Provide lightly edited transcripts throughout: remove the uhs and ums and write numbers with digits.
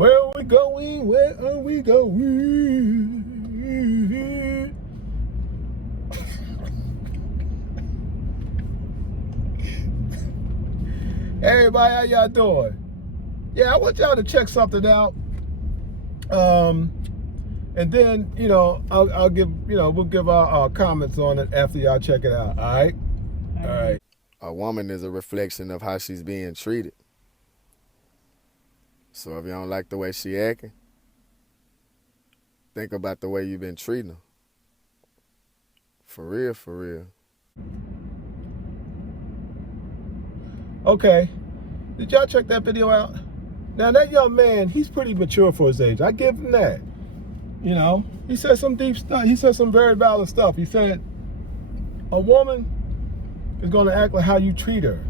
Where are we going? Where are we going? Hey, everybody, how y'all doing? Yeah, I want y'all to check something out. And then, I'll give, we'll give our comments on it after y'all check it out. All right? All right. A woman is a reflection of how she's being treated. So if you don't like the way she acting, think about the way you've been treating her. For real, for real. Okay. Did y'all check that video out? Now, that young man, he's pretty mature for his age. I give him that. He said some deep stuff. He said some very valid stuff. He said, a woman is going to act like how you treat her.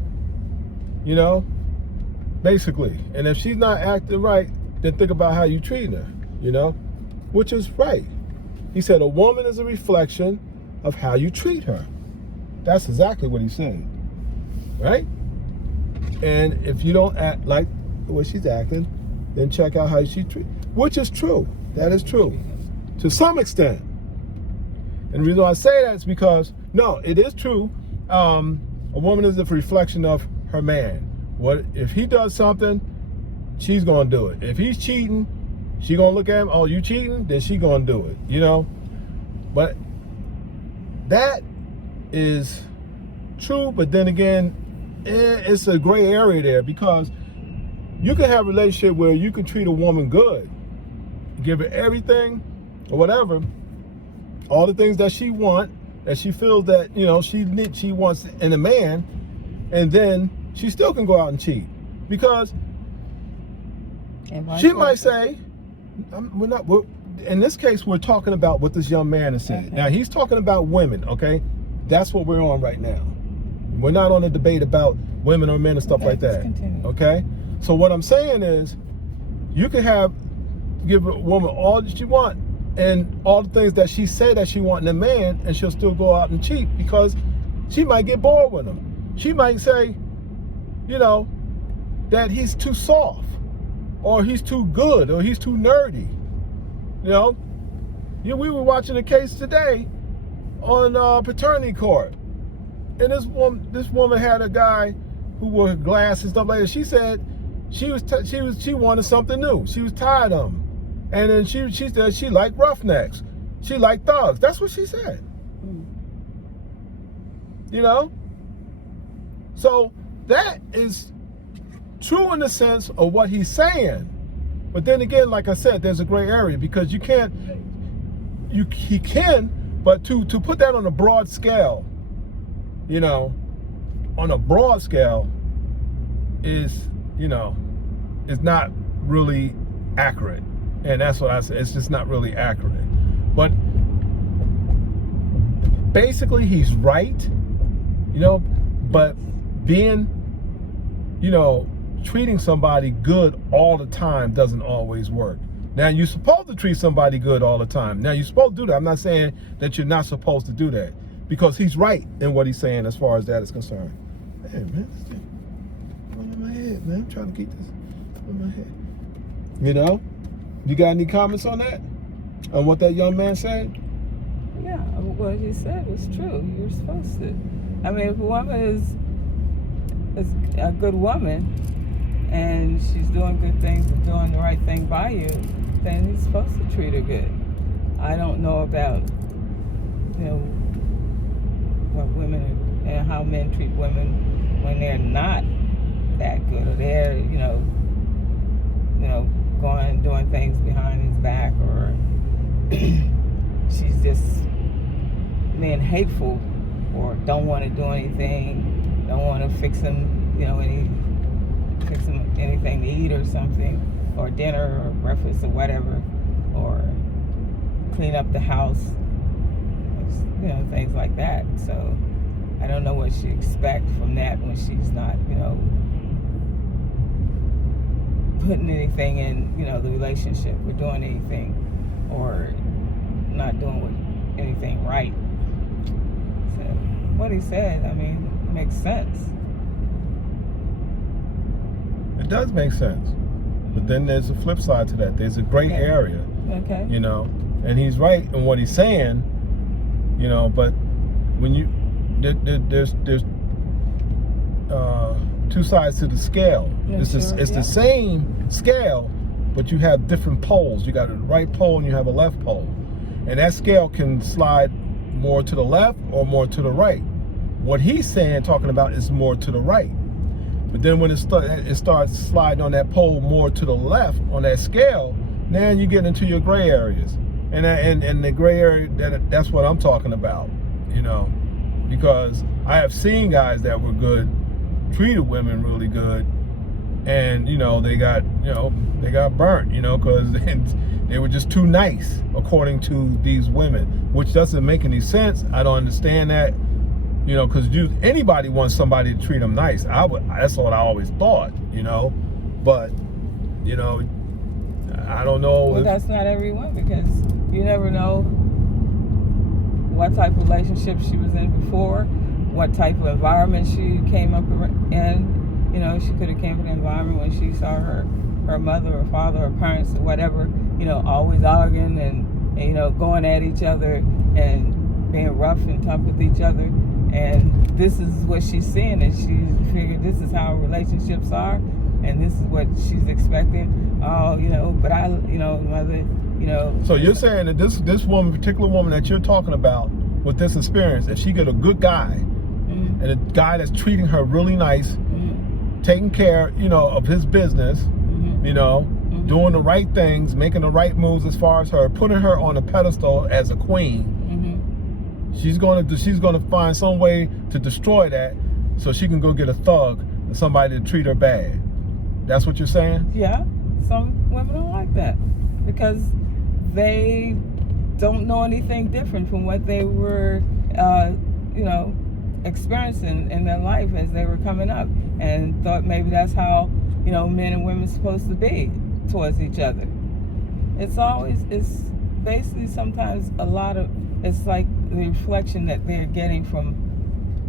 Basically. And if she's not acting right, then think about how you treat her, which is right. He said, a woman is a reflection of how you treat her. That's exactly what he said. Right? And if you don't act like the way she's acting, then check out how she treats, which is true. That is true to some extent. And the reason why I say that is because, no, it is true. A woman is a reflection of her man. What if he does something, she's gonna do it. If he's cheating, she gonna look at him, oh, you cheating? Then she gonna do it, But that is true, but then again, it's a gray area there, because you can have a relationship where you can treat a woman good, give her everything or whatever, all the things that she wants, that she feels that she wants in a man, and then she still can go out and cheat, because she might say, in this case, we're talking about what this young man is saying. Okay. Now, he's talking about women, okay? That's what we're on right now. We're not on a debate about women or men and stuff like that. Okay? So what I'm saying is, you can give a woman all that she wants and all the things that she said that she wants in a man, and she'll still go out and cheat, because she might get bored with him. She might say, that he's too soft, or he's too good, or he's too nerdy. We were watching a case today on paternity court. And this woman had a guy who wore glasses and stuff like that. She said she wanted something new. She was tired of him, and then she said she liked roughnecks. She liked thugs. That's what she said. So that is true in the sense of what he's saying. But then again, like I said, there's a gray area, because he can, but to put that on a broad scale, on a broad scale is not really accurate. And that's what I said. It's just not really accurate. But basically, he's right, but being, treating somebody good all the time doesn't always work. Now, you're supposed to treat somebody good all the time. Now, you're supposed to do that. I'm not saying that you're not supposed to do that, because he's right in what he's saying as far as that is concerned. Hey, man, this thing going in my head, man. I'm trying to keep this in my head. You got any comments on that? On what that young man said? Yeah, what he said was true. You're supposed to. I mean, if a woman is a good woman, and she's doing good things and doing the right thing by you, then he's supposed to treat her good. I don't know about, what women and how men treat women when they're not that good, or they're, going and doing things behind his back, or she's just being hateful, or don't want to do anything, don't want to fix him, fix him anything to eat or something, or dinner or breakfast or whatever, or clean up the house, things like that. So I don't know what she expects from that when she's not, putting anything in, the relationship, or doing anything, or not doing anything right. So what he said, makes sense. It does make sense. But then there's a flip side to that. There's a gray Okay. area, Okay. you know, and he's right in what he's saying, you know. But when you there's two sides to the scale. Yeah, It's sure, the same scale, but you have different poles. You got a right pole and you have a left pole, and that scale can slide more to the left or more to the right. What he's saying, talking about, is more to the right. But then when it starts sliding on that pole more to the left on that scale, then you get into your gray areas, and the gray area, that's what I'm talking about, you know, because I have seen guys that were good, treated women really good, and you know they got burnt, you know, because they were just too nice according to these women, which doesn't make any sense. I don't understand that. You know, because anybody wants somebody to treat them nice. That's what I always thought, you know. But, you know, I don't know. Well, that's not everyone, because you never know what type of relationship she was in before, what type of environment she came up in. You know, she could have came from an environment when she saw her mother or father or parents or whatever, you know, always arguing and you know, going at each other and being rough and tough with each other. And this is what she's seeing, and she figured this is how relationships are, and this is what she's expecting. Oh, you know, but mother, you know. So you're saying that this woman, particular woman that you're talking about, with this experience, if she get a good guy, Mm-hmm. and a guy that's treating her really nice, Mm-hmm. taking care, you know, of his business, Mm-hmm. you know, Mm-hmm. doing the right things, making the right moves as far as her, putting her on a pedestal as a queen. Mm-hmm. She's gonna find some way to destroy that, so she can go get a thug and somebody to treat her bad. That's what you're saying? Yeah, some women don't like that because they don't know anything different from what they were, you know, experiencing in their life as they were coming up, and thought maybe that's how, you know, men and women are supposed to be towards each other. It's basically sometimes it's like the reflection that they're getting from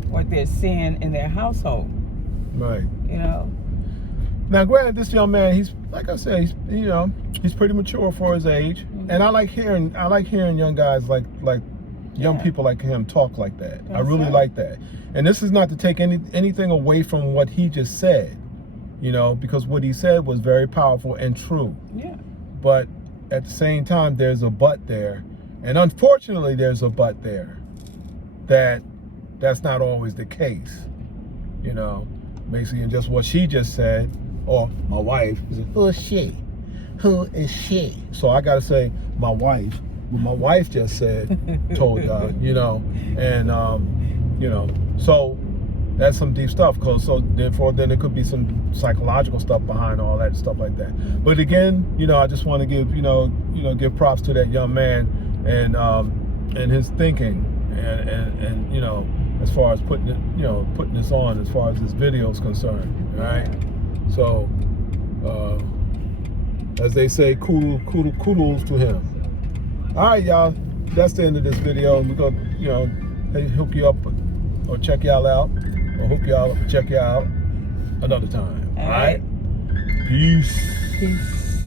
what they're seeing in their household. Right. You know. Now, granted, this young man, he's, like I said, he's pretty mature for his age, Mm-hmm. and I like hearing young guys like young Yeah. people like him talk like that. I That's really right. like that. And this is not to take anything away from what he just said, you know, because what he said was very powerful and true. Yeah. But at the same time, there's a but there, and unfortunately, there's a but there. That's not always the case, you know. Basically, and just what she just said, or my wife, is it, who is she? Who is she? So I gotta say, my wife. What my wife just said, told y'all, you know, and you know, so that's some deep stuff. Cause so therefore, then there could be some psychological stuff behind all that stuff like that. But again, you know, I just want to give give props to that young man and his thinking and you know, as far as putting this on, as far as this video is concerned, right? So, as they say, kudos to him. All right, y'all, that's the end of this video. We're gonna, you know, hook you up or check y'all out, or hook y'all up and check y'all out another time. All right? Peace. Peace.